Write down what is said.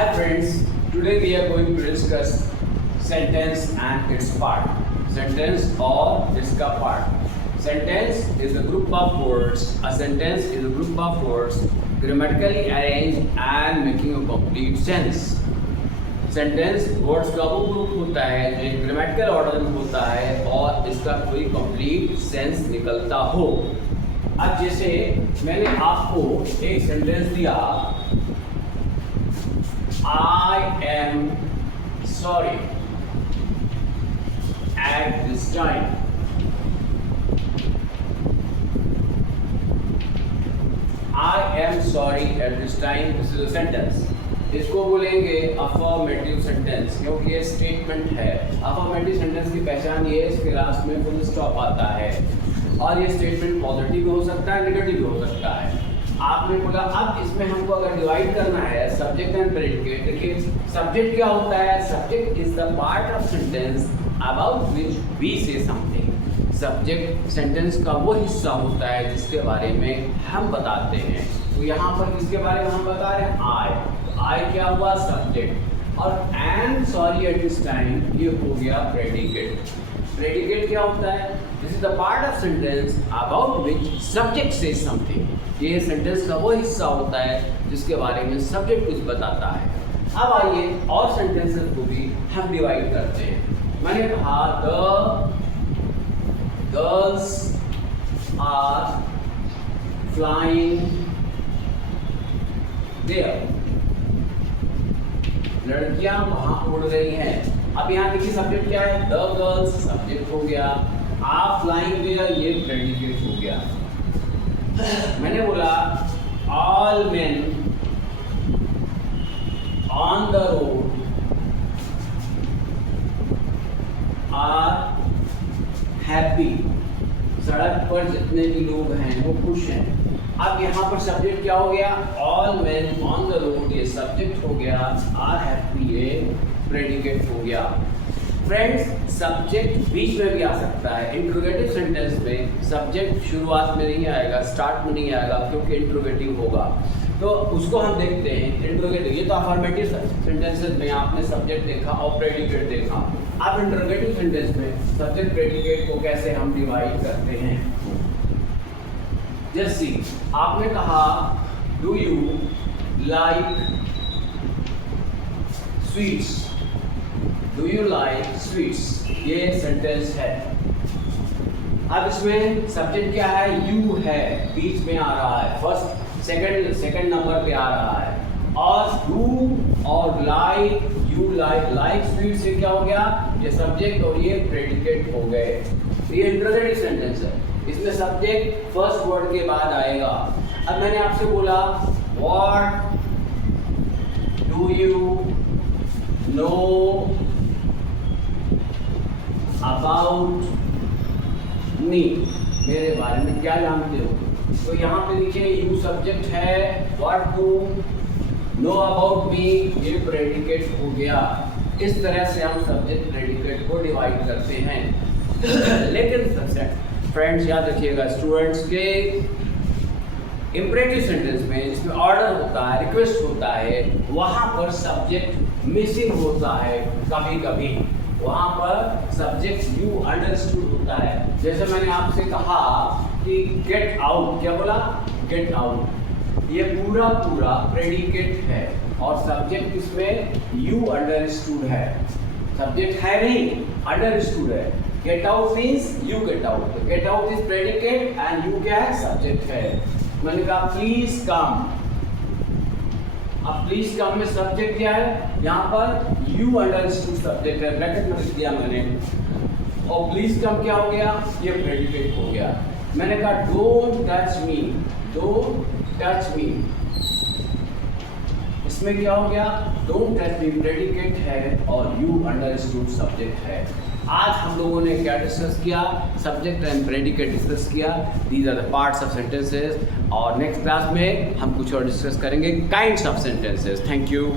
Hi friends, today we are going to discuss sentence and its part. Sentence or इसका part. Sentence is a group of words. A sentence is a group of words grammatically arranged and making a complete sense. Sentence words का वो group होता है जो एक grammatical order में होता है और इसका कोई कंप्लीट सेंस निकलता हो. अब जैसे मैंने आपको एक सेंटेंस दिया, I am sorry at this time. I am sorry at this time. This is a sentence. इसको बोलेंगे अफर्मेटिव सेंटेंस क्योंकि ये स्टेटमेंट है. अफर्मेटिव सेंटेंस की पहचान ये है इसके लास्ट में फुल स्टॉप आता है और ये स्टेटमेंट पॉजिटिव भी हो सकता है, नेगेटिव भी हो सकता है. आपने बोला अब इसमें हमको अगर डिवाइड करना है सब्जेक्ट एंड प्रेडिकेट. देखिए सब्जेक्ट क्या होता है? Subject is the part of sentence about which we say something. Subject sentence का वो हिस्सा होता है जिसके बारे में हम बताते हैं. तो यहाँ पर किसके बारे में हम बता रहे हैं? आई क्या हुआ? सब्जेक्ट. और and sorry at this time ये हो गया प्रेडिकेट. प्रेडिकेट क्या होता है? This is the part of sentence about which subject says something. ये सेंटेंस का वो हिस्सा होता है जिसके बारे में सब्जेक्ट कुछ बताता है. अब आइए और सेंटेंसेस को भी हम डिवाइड करते हैं. मैंने कहा the girls are flying there. लड़कियां वहां उड़ रही हैं. अब यहाँ देखिए सब्जेक्ट क्या है? द गर्ल्स सब्जेक्ट हो गया, आर फ्लाइंग देयर ये प्रेडिकेट हो गया. मैंने बोला all men on the road are happy. सड़क पर जितने भी लोग हैं वो खुश हैं. अब यहाँ पर सब्जेक्ट क्या हो गया? All men on the road ये सब्जेक्ट हो गया, आर हैप्पी ये प्रेडिकेट हो गया. फ्रेंड्स सब्जेक्ट बीच में भी आ सकता है. इंट्रोगेटिव सेंटेंस में सब्जेक्ट शुरुआत में नहीं आएगा, स्टार्ट में नहीं आएगा क्योंकि इंट्रोगेटिव होगा. तो उसको हम देखते हैं. इंट्रोगेटिव ये तो अफर्मेटिव सेंटेंसेस में आपने सब्जेक्ट देखा और प्रेडिकेट देखा. अब इंट्रोगेटिव सेंटेंस में सब्जेक्ट प्रेडिकेट को कैसे हम डिवाइड करते हैं? जैसे आपने कहा do you like sweets. Do you like sweets ये सेंटेंस है. अब इसमें सब्जेक्ट क्या है? यू है, बीच में आ रहा है, फर्स्ट सेकंड नंबर पे आ रहा है. और डू और लाइक यू लाइक स्वीट्स ये क्या हो गया? ये सब्जेक्ट और ये प्रेडिकेट हो गए. ये इंट्रोगेटिव सेंटेंस है. इसमें सब्जेक्ट फर्स्ट वर्ड के बाद आएगा. अब मैंने आपसे बोला what do you know about me. मेरे बारे में क्या जानते हो? तो यहाँ पे नीचे यू सब्जेक्ट है, what do know about me ये प्रेडिकेट हो गया. इस तरह से हम सब्जेक्ट प्रेडिकेट को डिवाइड करते हैं. लेकिन फ्रेंड्स याद रखिएगा स्टूडेंट्स के इंपरेटिव सेंटेंस में जिसमें ऑर्डर होता है, रिक्वेस्ट होता है, वहाँ पर सब्जेक्ट मिसिंग होता है. कभी कभी वहाँ पर सब्जेक्ट यू अंडरस्टूड होता है. जैसे मैंने आपसे कहा कि गेट आउट, क्या बोला? Get out. ये पूरा प्रेडिकेट है और सब्जेक्ट इसमें यू अंडरस्टूड है. सब्जेक्ट है नहीं, अंडरस्टूड है. Get out means you get out. Get out is predicate and you क्या है? सब्जेक्ट है. मैंने कहा प्लीज कम. अब प्लीज कम में सब्जेक्ट क्या है? यहाँ पर यू अंडरस्टूड सब्जेक्ट है, ब्रैकेट में लिख दिया मैंने. और प्लीज कम क्या हो गया? ये प्रेडिकेट हो गया. मैंने कहा don't touch me. Don't touch me इसमें क्या हो गया? डोंट टच मी प्रेडिकेट है और यू अंडरस्टूड सब्जेक्ट है. आज हम लोगों ने क्या डिस्कस किया? सब्जेक्ट एंड प्रेडिकेट डिस्कस किया. These are the parts of sentences. और नेक्स्ट क्लास में हम कुछ और डिस्कस करेंगे, kinds of sentences. Thank you.